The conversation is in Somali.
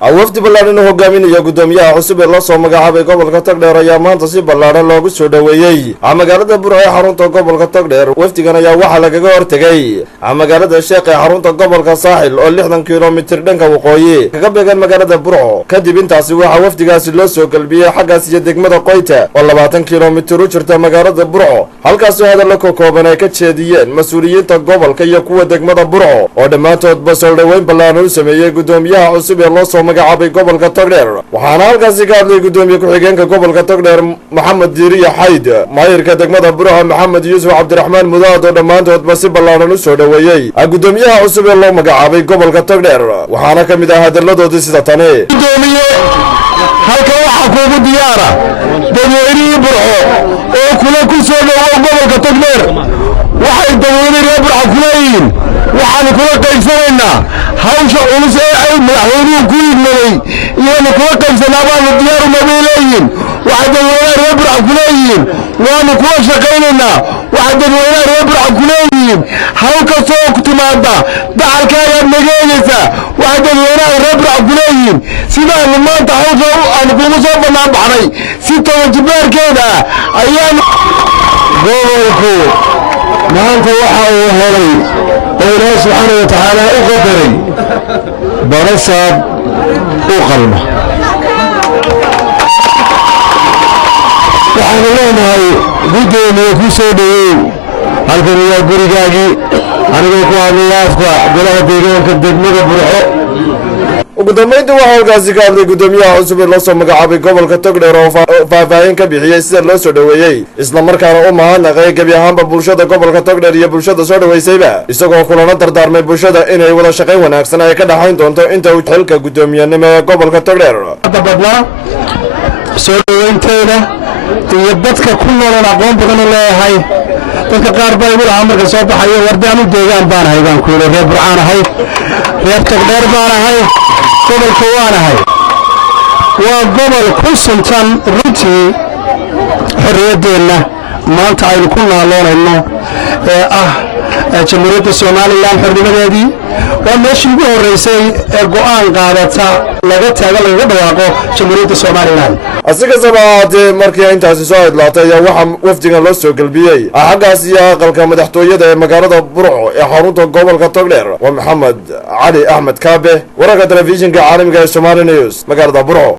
wafdi ballaaran oo hogaaminaya gudoomiyaha cusub ee la soo magacaabay gobolka Togdheer ayaa maanta si ballaaran loogu soo dhaweeyay magaalada Burco ee xarunta gobolka Togdheer. Wafdigan ayaa waxa lagaga hortagay magaalada Sheekh ee xarunta gobolka Saaxil oo 60 kiiloomitir dhanka waqooyi kaga beegan magaalada Burco. Kadib intaasi waxa wafdigaasi loo soo galbiyay xaggaas iyo degmada Qoyta oo 20 kiiloomitir u jirta magaalada Burco, halkaas oo hadal ka kooban ay ka jeediyeen mas'uuliyiinta gobolka iyo kuwa degmada Burco oo dhamaantoodba soo dhaweyn ballaaran u sameeyay gudoomiyaha cusub ee loo soo magacaabay gobolka Togdheer. waxaana halkaasi ka hadlay gudoomiye ku-xigeenka gobolka Togdheer Maxamed Diiriye Xayd, maayirka degmada Burco Maxamed Yuusuf Cabdiraxmaan Mudaad oo dhamaantoodba si ballaaran u soo dhaweeyay gudoomiyaha cusub ee loo magacaabay gobolka Togdheer. waxaana ka mid ah hadaladoodii sida tani: gudoomiye halka waxa kuugu diyaara dadweynaha Burco oo kula ku soo dhawow gobolka Togdheer. waxay dadweynaha Burco kuleeyihiin waxaan kula qaybsanaynaa hawsha culus ee ay madaxweynuhu ku yimaaday iyo kula qaybsanaa baan diyaar u leeyihiin. waxay dadweynaha Burco kuleeyihiin waanu kula shaqaynaynaa. waxay dadweynaha Burco kuleeyihiin hawl kastoo ku timaada dacalkaaga nageeysa. waxay dadweynaha Burco kuleeyihiin sidaan maanta hawsha aan kugu soo banaan baxnay si tawajibaarkeeda ayaan gobolku maanta waxa uu helay الله سبحانه وتعالى أقدري برساب وقلمه. وحنا لنا هاي بدون يكسودي هالكريا بريجاجي أنا بقول الله أفقع بلا بيجون كدمر برحق. ugu dambeyntii waxaa halkaasi ka hadlay gudoomiyaha cusub ee loo soo magacaabay gobolka Togdheer oo faahfaahin ka bixiyay sida loo soo dhaweeyay, isla markaana u mahadnaqay gebi ahaanba bulshada gobolka Togdheer iyo bulshada soo dhaweysayba, isagoo kulana dardaarmay bulshada inay wada shaqayn wanaagsan ay ka dhaxayn doonto inta uu xilka gudoomiyanimo ee gobolka Togdheer. soo dhaweynteeda iyo dadka ku nool aqoon badan leeyahay. dadka qaar baa igu lahaa marka soo baxayo wardaan u deegaan baan ahay, baan ku reer Burcaan ahay, reer Togdheer baan ahay, gobolka waan ahay. waa gobol ku suntan runtii xorriyadeena maanta aynu ku naaloonayno ee ah jamhuuriyadda Soomaaliland xornimadeedii. waa meeshii ugu horeysay ee go'aan qaadata laga dhawaaqo jamhuuriyadda Soomaaliland. asiga sabaatee markii intaasi soo idlaatay ayaa waxa wafdigan loo soo galbiyay xaggaas iyo aqalka madaxtooyada ee magaalada Burco ee xarunta gobolka Togdheer. waa Maxamed Cali Axmed Kaabe, wararka telefishinka caalamiga ee Somali News, magaalada Burco.